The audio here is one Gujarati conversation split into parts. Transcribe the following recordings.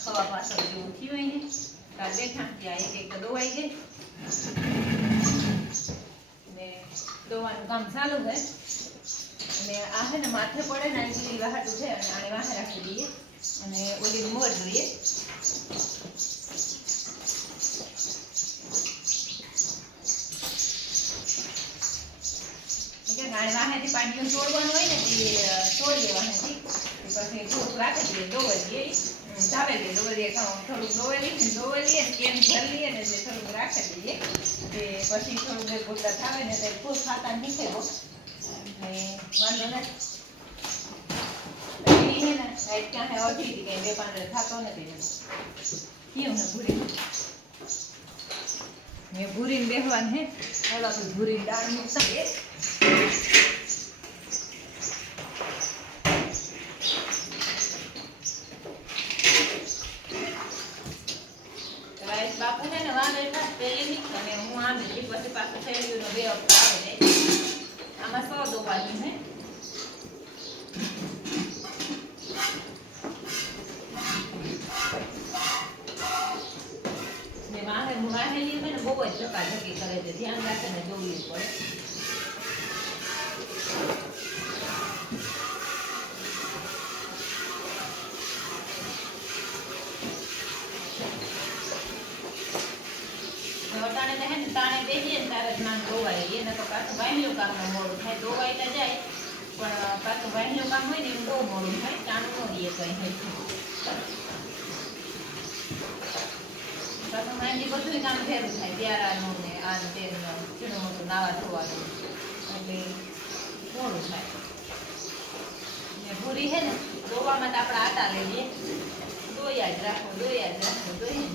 હજી પાછળ જે પાંચ હોય ને કાલ બેઠા ત્યાં એક એક દોવાઈ ગઈ. ને દોવાનું કામ ચાલુ છે. અને આ છે ને માથે પડે ને આની વાહાટું ઉઠે અને આને વાહે રાખી દઈએ. અને ઓલી મોર જોઈએ. વાહેથી છોડવાનું હોય ને તે છોડીએ વાહેથી. પછી થોડુંક રાખી દઈએ, દોવાઈ દઈએ હમ, ધાબે દઈએ દોવાઈ દઈએ ઘણું થોડુંક દોવાઈ લઈએ ને દોવાઈ લઈએ ને કેમ ભરી લઈએ ને તે થોડુંક રાખી દઈએ તે પછી થોડુંક એક ગોટલા થાવે ને તે ફૂલ ખાતા નીચે બહુ ને વાંધો નથી ઈ હે ને લાઈટ ક્યાં હે અઢી થી કઈ બે પાંચ થાતો નથી કેમ ને ભૂરી મેં ભૂરીને બેસવાનું હે ઓલા તો ભૂરીને દાળ મૂકતા એ રાઈસ બાપુ છે ને વાં બેઠા પહેલેથી અને હું આમ બેઠી પછી પાછું શેરડીનો બે હપ્તા આવે છે આમાં સો દોવાની છે ને વાહે વાહેલી હોય ને બહુ જ ધક્કાધક્કી કરે છે ધ્યાન રાખીને જોવું પડે અટાણે તો હે ને તાણે બેસીએ ને ત્યારે જ માન તો પાછું વાહેલું કામનું મોડું થાય. ધોવાય તો જાય, પણ પાછું વાહેલું કામ હોય ને એમ બહુ મોડું થાય. ટાણું ન રહીએ કંઈ હોય ફેરું થાય. ત્યારાનું ને આ ને નાવા ધોવાનું. એટલે મોડું થાય. ને પૂરી હે ને, ધોવામાં તો આપણે આટા લઈએ. દોયા જ રાખો દોયા જ રાખો દોઈએ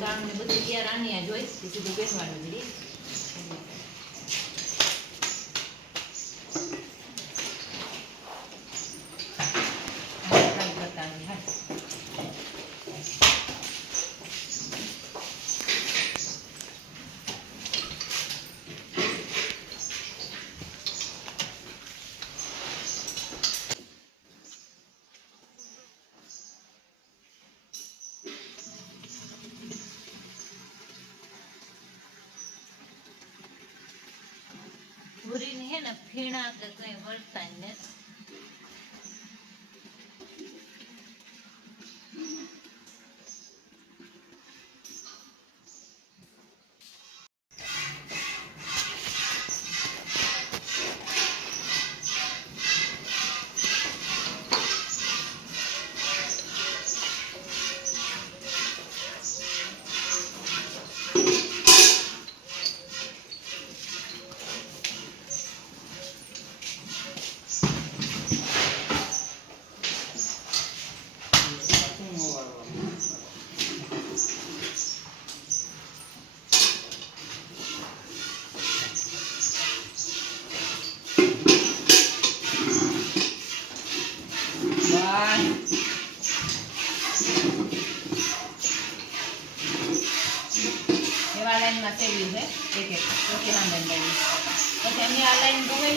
ગામ ને બધું તૈયાર આની આ જોઈશ બીજું બેસવાનું જ રહી. હા, કાંઈ બતાવી, હા. ભૂરીની હે ને ફીણા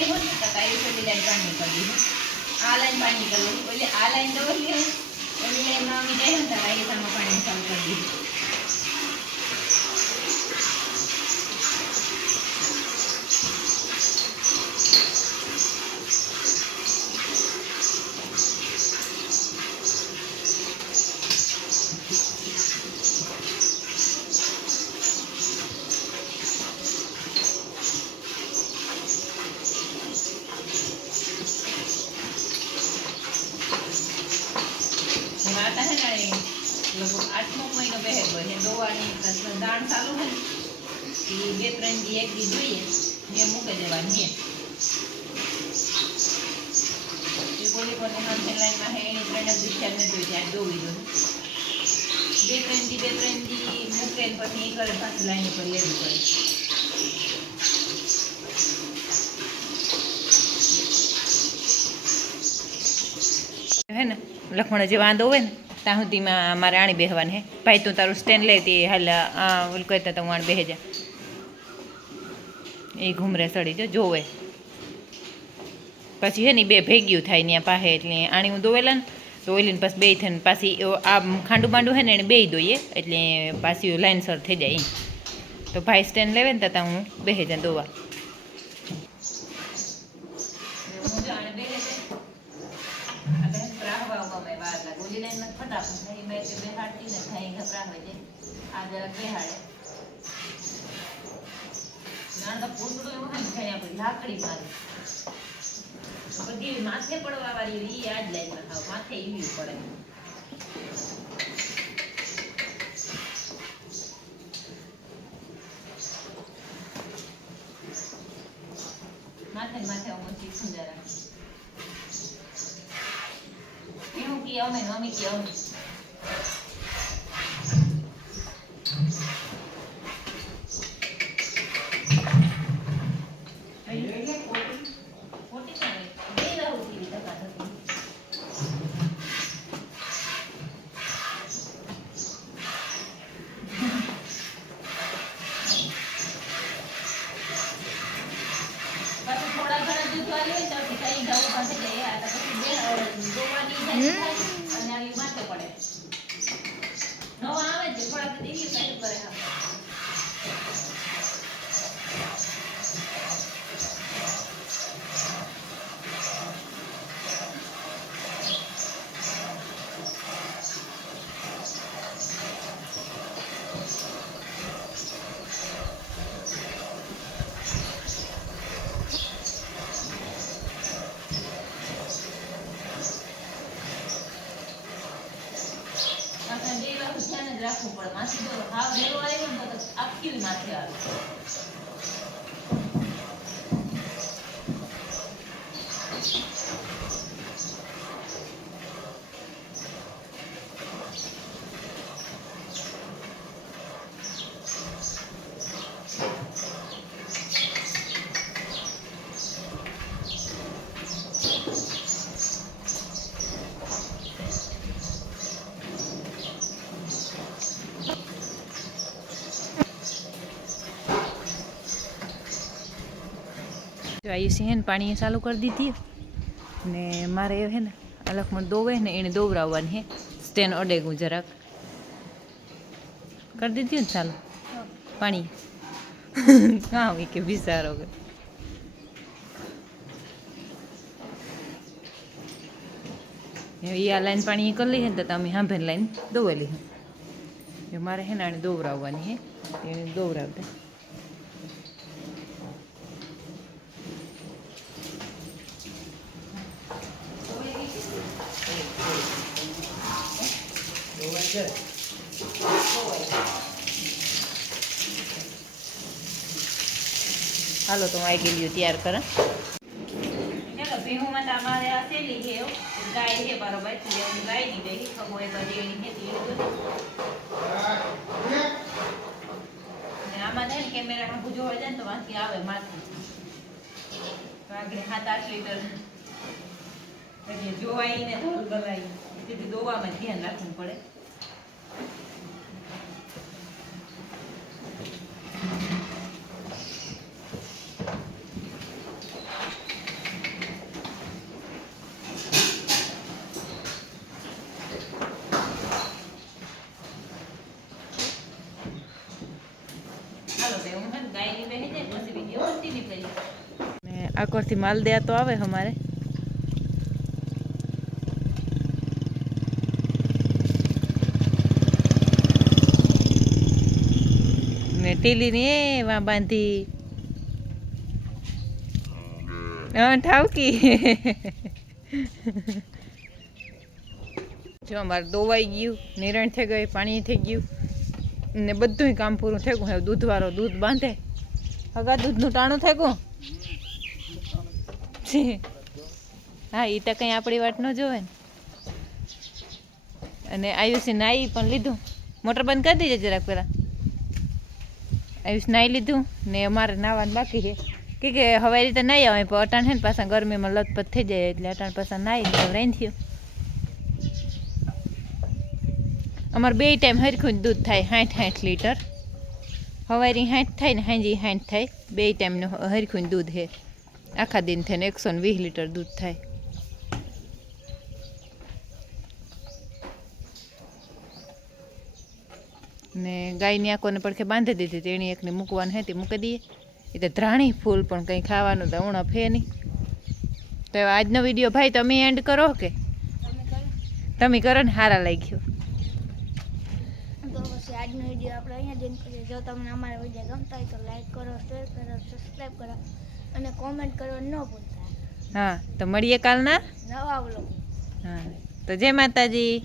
દોવેલી હોય ને તો કાંઈ પેલી લાઈન પાણી કરી દીધું આ લાઈન પાણી કરી દીધું એટલે આ. લાઈન દોવેલી હોય એની લાઈનમાં અમે જાય ને તો કાંઈ પાણી ચાલુ કરી દીધું. માતા હે ને એ લગભગ આઠમો મહિનો બેહે ગયો છે દોવાની પ્લસ દાણ ચાલુ હોય ને બે ત્રણ દી એક દી જોઈએ. ને મૂકી દેવાની એ બોલી કોને હાથે લાઈનમાં હે એની ત્રણ જ દી ને જોઈ ત્યાં દોવી દો બે ત્રણ દી, બે ત્રણ દી મૂકે ને પછી એ કરે પાછી લાઈન ઉપર લેવી પડે. હે ને? લખમણ જે વાંધો હોય ને ત્યાં સુધીમાં મારે આણી બેહવાની હે. ભાઈ, તું તારું સ્ટેન્ડ લે તે હાલ ઓલું કહેતા તો હું આણ બેહે જા. એ ઘૂમરે સડી જો જોવે. પછી હે ને બે ભેગ્યું થાય ત્યાં પાસે એટલે આણી હું દોવેલા ને, તો ઓઈલીને પછી બે થઈને પાછી આ ખાંડું બાંડું હે ને એને બે દોઈએ, એટલે પાછી લાઈનસર થઈ જાય તો ભાઈ સ્ટેન્ડ લેવે ને ત્યાં હું બેહે જા દોવા હું જાણે બેહે આ બેન પ્રાહવા ગમે વારલા ગોલી લાઈનમાં ફટાફટ થઈ મેં કે બેહાડતી ને થઈ ઘબરાવે છે આ જરાક બેહાડે નાના માથે પડવા વાળી ઈ આ જ લાઈનમાં થાવ માથે એવી પડે. માથે માથે હું શીખું જરા એવું કે અમે અમે કે જો આયુષી ને પાણી ચાલુ કરી દીધી. ને મારે એ હે ને અલખમાં દોવે ને એને દોવરાવવાની હે. સ્ટેન અડેગું જરાક. કરી દીધી ને ચાલુ? પાણી? હોય કે બિસારો કે. એ આ લાઈન પાણી કરી લઈએ ને તો તમે ભેન લાઈન દોવેલી હે. મારે હે ને આને દોવરાવવાની હે. એને દોવરાવતા હાલો તો આવી ગયેલી તૈયાર કરે ભીહુમાં તો અમારે આ શેલી છે ગાય છે બરોબર ગાયની બેહી એ બધી આમાં થાય ને કેમેરા માં જાય ને તો વાંચી આવે માથે તો આગળ સાત આઠ લીટર એટલે જોવાય ને ધોલ ગલાય. તેથી દોવામાં ધ્યાન રાખવું પડે. આકોરથી માલ દે તો આવે હમારે ને ટીલી એવા વા બાંધી. ઠાવકી. જો અમારે દોવાઈ ગયું નિરણ થઈ ગયું પાણી થઈ ગયું. ને બધું કામ પૂરું થઈ ગયું. હવે દૂધવાળો દૂધ બાંધે. હગા દૂધનું ટાણું થઈ ગયું. છે. હા એ તો કંઈ આપણી વાત ન જોવે ને. અને આયુષે નાઈ પણ લીધું. મોટર બંધ કરી દેજે જરાક પેલા આયુષ નાઈ લીધું ને અમારે નાવાનું બાકી છે. કે કે હવે રીતે નાઈ આવે, પણ અટાણ છે ને પાછા ગરમીમાં લથપથ થઈ જાય એટલે અટાણ પાછા નાઈ રહી થયું અમારે બે ટાઈમ હરખું દૂધ થાય સાઠ સાઠ લીટર. હવારી સાઠ થાય ને સાંજે સાઠ થાય. બે ટાઈમનું હરખું દૂધ છે. આખા દિન થઈને એકસો ને વીસ લીટર દૂધ થાય. ને ગાયની આંખોને પડખે બાંધી દીધી તેણી એકને મૂકવાની હતી મૂકી દઈએ. એ તો ધ્રાણી ફૂલ પણ કંઈ ખાવાનું તો ઉણપ હે નહીં. તો આજનો વીડિયો ભાઈ તમે એન્ડ કરો કે? તમે કરો. ને સારા લાગ્યો. આજનો વીડિયો આપણે અહીંયા જોઈન કરીએ. જો તમને અમારા વીડિયો ગમતા હોય તો લાઈક કરો શેર કરો સબસ્ક્રાઈબ કરો. અને કોમેન્ટ કરવાનું ન ભૂલતા. હા તો મળીએ કાલના? નવા બ્લોગ હા તો જય માતાજી.